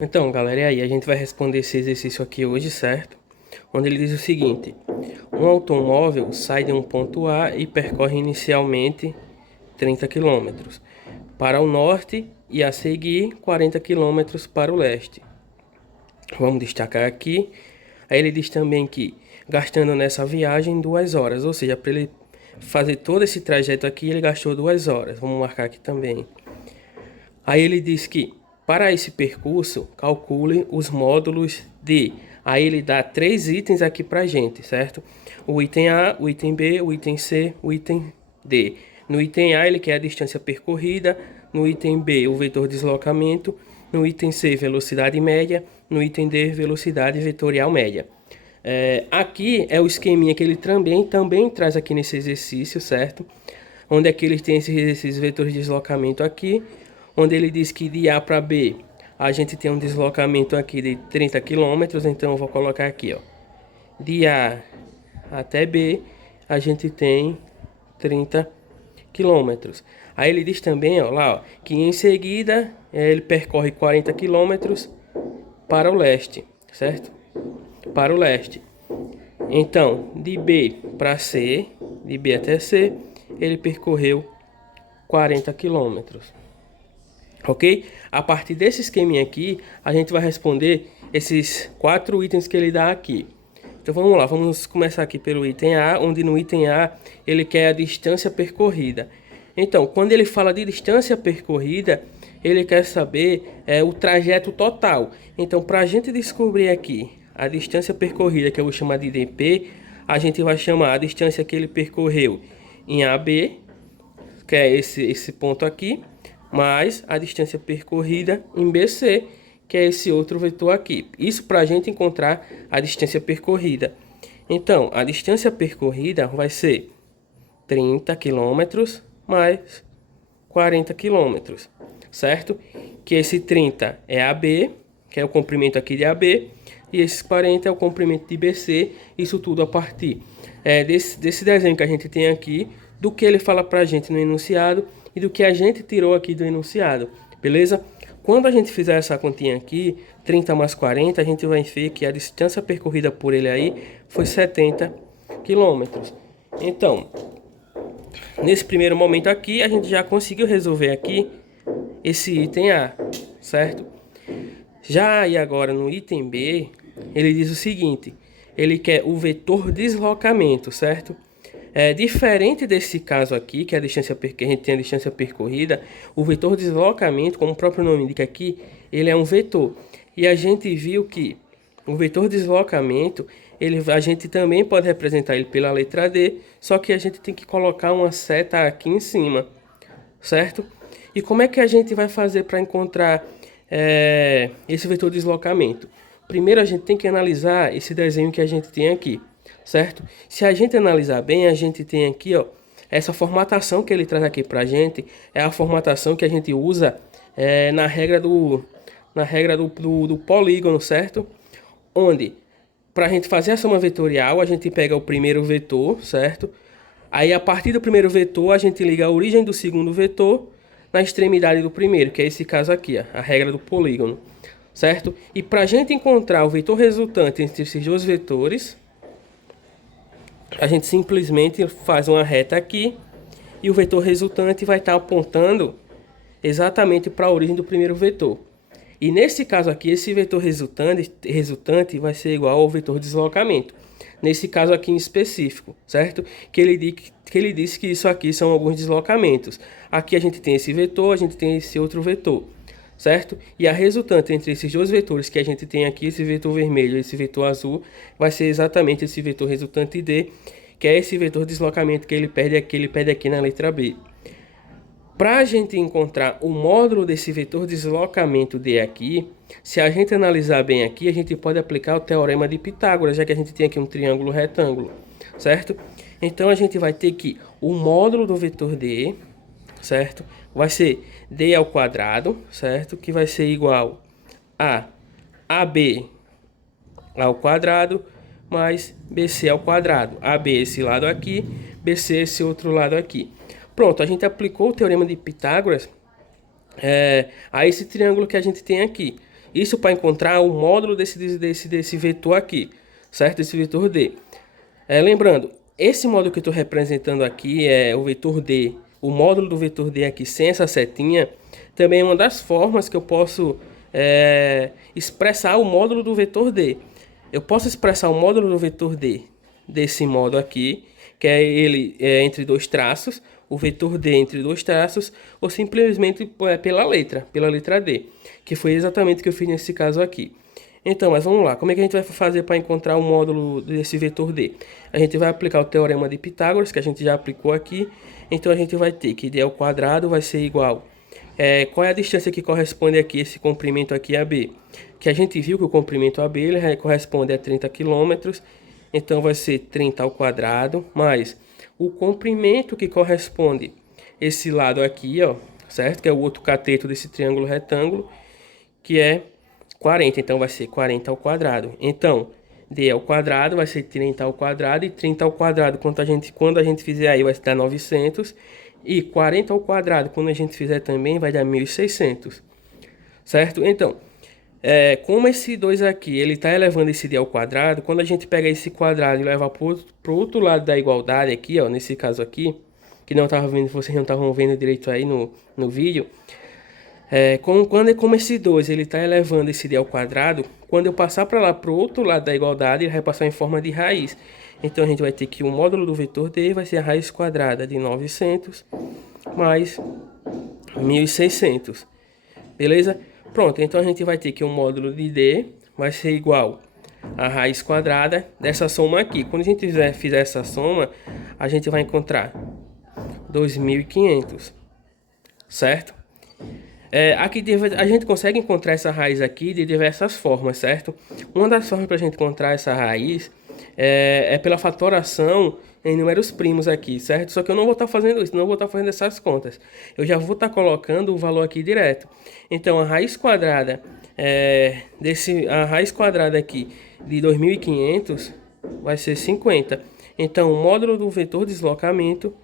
Então, galera, e aí a gente vai responder esse exercício aqui hoje, certo? Onde ele diz o seguinte: um automóvel sai de um ponto A e percorre inicialmente 30 quilômetros para o norte e a seguir 40 quilômetros para o leste. Vamos destacar aqui. Aí ele diz também que gastando nessa viagem 2 horas, ou seja, para ele fazer todo esse trajeto aqui, ele gastou 2 horas. Vamos marcar aqui também. Aí ele diz que para esse percurso, calcule os módulos de. Aí ele dá 3 itens aqui pra gente, certo? O item A, o item B, o item C, o item D. No item A ele quer a distância percorrida, no item B o vetor de deslocamento, no item C velocidade média, no item D velocidade vetorial média. Aqui é o esqueminha que ele também traz aqui nesse exercício, certo? Onde é que ele tem esses vetores de deslocamento aqui, onde ele diz que de A para B a gente tem um deslocamento aqui de 30 quilômetros, então eu vou colocar aqui, ó, de A até B a gente tem 30 quilômetros. Aí ele diz também, ó, lá, ó, que em seguida ele percorre 40 quilômetros para o leste, certo? Para o leste. Então, de B para C, de B até C, ele percorreu 40 quilômetros. Ok? A partir desse esqueminha aqui, a gente vai responder esses 4 itens que ele dá aqui. Então vamos lá, vamos começar aqui pelo item A, onde no item A ele quer a distância percorrida. Então, quando ele fala de distância percorrida, ele quer saber o trajeto total. Então, para a gente descobrir aqui a distância percorrida, que eu vou chamar de dp, a gente vai chamar a distância que ele percorreu em AB, que é esse ponto aqui, mais a distância percorrida em BC, que é esse outro vetor aqui. Isso para a gente encontrar a distância percorrida. Então, a distância percorrida vai ser 30 quilômetros mais 40 quilômetros, certo? Que esse 30 é AB, que é o comprimento aqui de AB, e esses 40 é o comprimento de BC, isso tudo a partir desse desenho que a gente tem aqui, do que ele fala para a gente no enunciado e do que a gente tirou aqui do enunciado, beleza? Quando a gente fizer essa continha aqui, 30 mais 40, a gente vai ver que a distância percorrida por ele aí foi 70 quilômetros. Então, nesse primeiro momento aqui, a gente já conseguiu resolver aqui esse item A, certo? Já e agora no item B, ele diz o seguinte: ele quer o vetor deslocamento, certo? Diferente desse caso aqui, que é a distância que a gente tem a distância percorrida, o vetor deslocamento, como o próprio nome indica aqui, ele é um vetor. E a gente viu que o vetor deslocamento, a gente também pode representar ele pela letra D, só que a gente tem que colocar uma seta aqui em cima, certo? E como é que a gente vai fazer para encontrar esse vetor deslocamento? Primeiro a gente tem que analisar esse desenho que a gente tem aqui, certo? Se a gente analisar bem, a gente tem aqui, ó, essa formatação que ele traz aqui pra gente, é a formatação que a gente usa na regra do polígono, certo? Onde, para a gente fazer a soma vetorial, a gente pega o primeiro vetor, certo? Aí, a partir do primeiro vetor, a gente liga a origem do segundo vetor na extremidade do primeiro, que é esse caso aqui, ó, a regra do polígono, certo? E para a gente encontrar o vetor resultante entre esses dois vetores, a gente simplesmente faz uma reta aqui e o vetor resultante vai estar apontando exatamente para a origem do primeiro vetor. E nesse caso aqui, esse vetor resultante vai ser igual ao vetor deslocamento. Nesse caso aqui em específico, certo? Que ele disse que isso aqui são alguns deslocamentos. Aqui a gente tem esse vetor, a gente tem esse outro vetor, certo? E a resultante entre esses dois vetores que a gente tem aqui, esse vetor vermelho e esse vetor azul, vai ser exatamente esse vetor resultante D, que é esse vetor de deslocamento que ele pede aqui na letra B. Para a gente encontrar o módulo desse vetor deslocamento D aqui, se a gente analisar bem aqui, a gente pode aplicar o teorema de Pitágoras, já que a gente tem aqui um triângulo retângulo, certo? Então a gente vai ter que o módulo do vetor D, certo? Vai ser D ao quadrado, certo? Que vai ser igual a AB ao quadrado mais BC ao quadrado. AB esse lado aqui, BC esse outro lado aqui. Pronto, a gente aplicou o teorema de Pitágoras a esse triângulo que a gente tem aqui. Isso para encontrar o módulo desse vetor aqui, certo? Esse vetor D. Lembrando, esse módulo que eu estou representando aqui é o vetor D. O módulo do vetor D aqui sem essa setinha também é uma das formas que eu posso expressar o módulo do vetor D. Eu posso expressar o módulo do vetor D desse modo aqui, que é ele entre dois traços, o vetor D entre dois traços, ou simplesmente pela letra D, que foi exatamente o que eu fiz nesse caso aqui. Então, mas vamos lá, como é que a gente vai fazer para encontrar o módulo desse vetor D? A gente vai aplicar o teorema de Pitágoras, que a gente já aplicou aqui. Então, a gente vai ter que D ao quadrado vai ser igual. Qual é a distância que corresponde aqui, esse comprimento aqui AB? Que a gente viu que o comprimento AB ele corresponde a 30 km. Então, vai ser 30 ao quadrado, mais o comprimento que corresponde esse lado aqui, ó, certo? Que é o outro cateto desse triângulo retângulo, que é 40, então vai ser 40 ao quadrado. Então, D ao quadrado vai ser 30 ao quadrado, e 30 ao quadrado, quando a gente fizer aí, vai dar 900. E 40 ao quadrado, quando a gente fizer também, vai dar 1.600. Certo? Então, como esse 2 aqui, ele está elevando esse D ao quadrado, quando a gente pega esse quadrado e leva para o outro lado da igualdade aqui, ó, nesse caso aqui, que não estava vendo, vocês não estavam vendo direito aí no vídeo, como esse 2 ele está elevando esse D ao quadrado, quando eu passar para lá para o outro lado da igualdade, ele vai passar em forma de raiz. Então, a gente vai ter que o módulo do vetor D vai ser a raiz quadrada de 900 mais 1.600. Beleza? Pronto, então a gente vai ter que o módulo de D vai ser igual a raiz quadrada dessa soma aqui. Quando a gente fizer essa soma, a gente vai encontrar 2.500, certo? Aqui a gente consegue encontrar essa raiz aqui de diversas formas, certo? Uma das formas para a gente encontrar essa raiz é pela fatoração em números primos aqui, certo? Só que eu não vou estar fazendo isso, não vou estar fazendo essas contas. Eu já vou estar colocando o valor aqui direto. Então, a raiz quadrada aqui de 2.500 vai ser 50. Então, o módulo do vetor deslocamento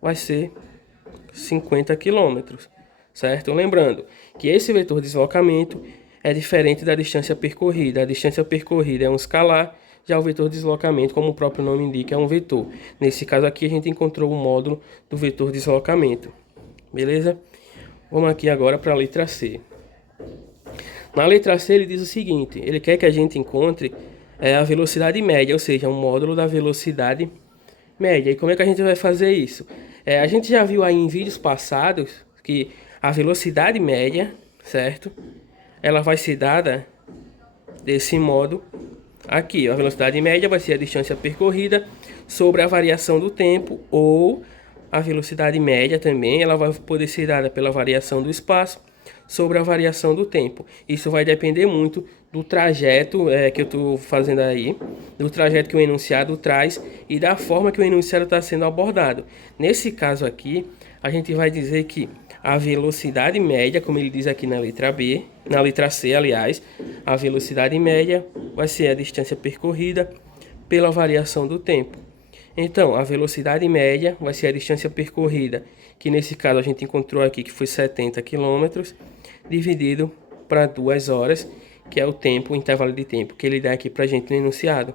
vai ser 50 km, certo? Lembrando que esse vetor deslocamento é diferente da distância percorrida. A distância percorrida é um escalar, já o vetor deslocamento, como o próprio nome indica, é um vetor. Nesse caso aqui, a gente encontrou o módulo do vetor deslocamento. Beleza? Vamos aqui agora para a letra C. Na letra C, ele diz o seguinte: ele quer que a gente encontre a velocidade média, ou seja, um módulo da velocidade média. E como é que a gente vai fazer isso? A gente já viu aí em vídeos passados que a velocidade média, certo? Ela vai ser dada desse modo aqui. A velocidade média vai ser a distância percorrida sobre a variação do tempo, ou a velocidade média também, ela vai poder ser dada pela variação do espaço sobre a variação do tempo. Isso vai depender muito do trajeto que eu estou fazendo aí, do trajeto que o enunciado traz e da forma que o enunciado está sendo abordado. Nesse caso aqui, a gente vai dizer que a velocidade média, como ele diz aqui na letra B, na letra C, aliás, a velocidade média vai ser a distância percorrida pela variação do tempo. Então, a velocidade média vai ser a distância percorrida, que nesse caso a gente encontrou aqui que foi 70 km, dividido para 2 horas, que é o tempo, o intervalo de tempo que ele dá aqui para a gente no enunciado.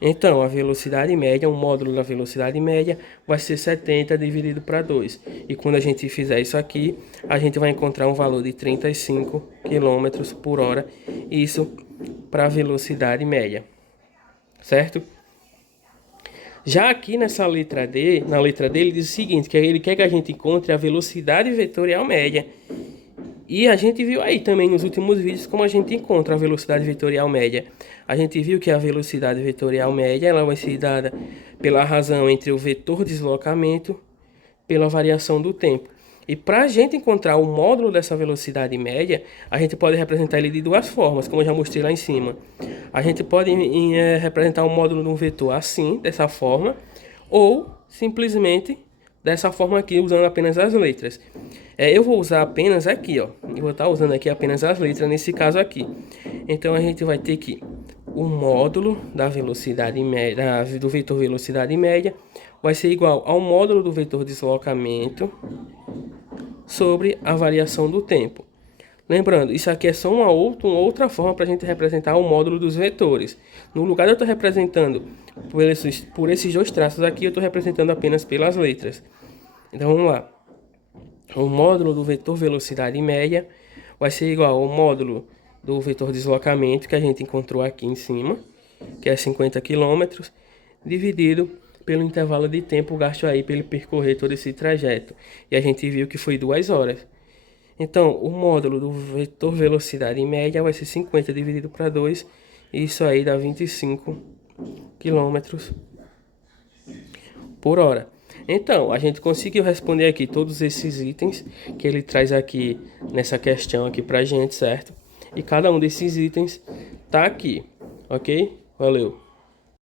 Então, a velocidade média, o módulo da velocidade média vai ser 70 dividido para 2. E quando a gente fizer isso aqui, a gente vai encontrar um valor de 35 km por hora. Isso para a velocidade média, certo? Já aqui nessa letra D, na letra D, ele diz o seguinte, que ele quer que a gente encontre a velocidade vetorial média. E a gente viu aí também nos últimos vídeos como a gente encontra a velocidade vetorial média. A gente viu que a velocidade vetorial média ela vai ser dada pela razão entre o vetor deslocamento pela variação do tempo. E para a gente encontrar o módulo dessa velocidade média, a gente pode representar ele de duas formas, como eu já mostrei lá em cima. A gente pode representar o módulo de um vetor assim, dessa forma, ou simplesmente dessa forma aqui, usando apenas as letras. Eu vou usar apenas aqui, ó. Eu vou estar usando aqui apenas as letras, nesse caso aqui. Então, a gente vai ter que o módulo da velocidade média, do vetor velocidade média, vai ser igual ao módulo do vetor deslocamento sobre a variação do tempo. Lembrando, isso aqui é só uma outra forma para a gente representar o módulo dos vetores. No lugar de eu estar representando por esses dois traços aqui, eu estou representando apenas pelas letras. Então vamos lá. O módulo do vetor velocidade média vai ser igual ao módulo do vetor deslocamento que a gente encontrou aqui em cima, que é 50 km, dividido pelo intervalo de tempo gasto aí para ele percorrer todo esse trajeto. E a gente viu que foi 2 horas. Então, o módulo do vetor velocidade média vai ser 50 dividido para 2, e isso aí dá 25 km por hora. Então, a gente conseguiu responder aqui todos esses itens que ele traz aqui nessa questão aqui pra gente, certo? E cada um desses itens tá aqui, ok? Valeu!